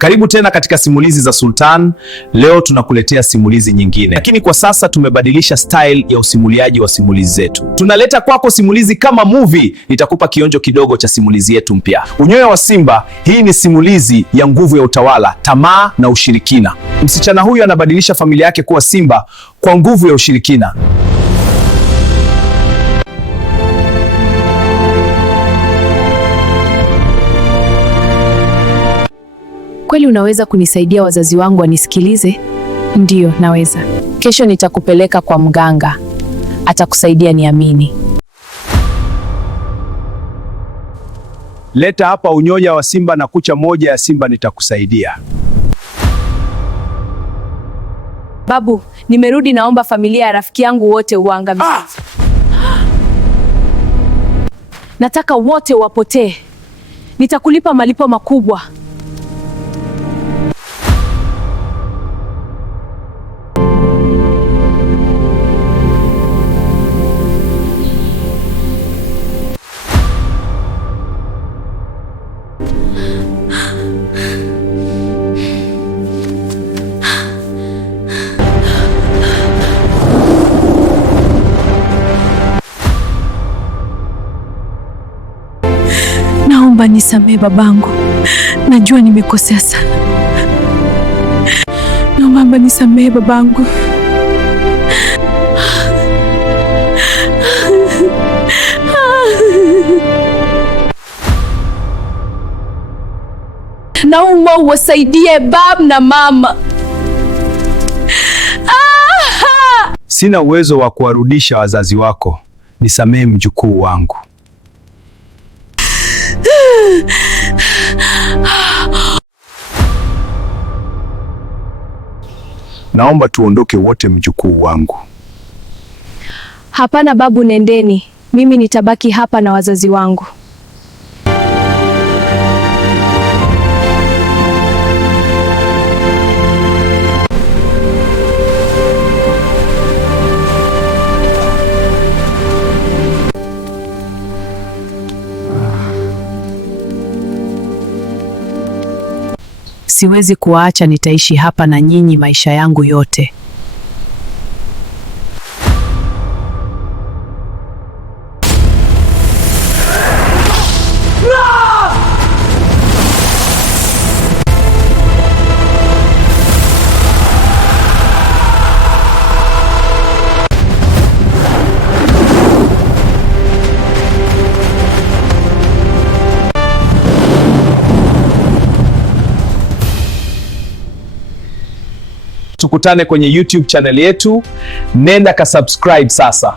Karibu tena katika simulizi za Sultan. Leo tunakuletea simulizi nyingine, lakini kwa sasa tumebadilisha style ya usimuliaji wa simulizi zetu. Tunaleta kwako simulizi kama movie. Nitakupa kionjo kidogo cha simulizi yetu mpya, Unyoya wa Simba. Hii ni simulizi ya nguvu ya utawala, tamaa na ushirikina. Msichana huyu anabadilisha familia yake kuwa simba kwa nguvu ya ushirikina. Kweli unaweza kunisaidia wazazi wangu wanisikilize? Ndiyo, naweza. Kesho nitakupeleka kwa mganga, atakusaidia, niamini. Leta hapa unyoya wa simba na kucha moja ya simba, nitakusaidia. Babu, nimerudi, naomba familia ya rafiki yangu wote uangamize. Nataka wote wapotee. Nitakulipa malipo makubwa. Naomba nisamehe babangu, najua nimekosea sana. Naomba nisamehe babangu. Naomba uwasaidie baba na mama. Sina uwezo wa kuwarudisha wazazi wako, nisamehe mjukuu wangu. Naomba tuondoke wote mjukuu wangu. Hapana babu, nendeni. Mimi nitabaki hapa na wazazi wangu. Siwezi kuwaacha, nitaishi hapa na nyinyi maisha yangu yote. Tukutane kwenye YouTube channel yetu. Nenda ka subscribe sasa.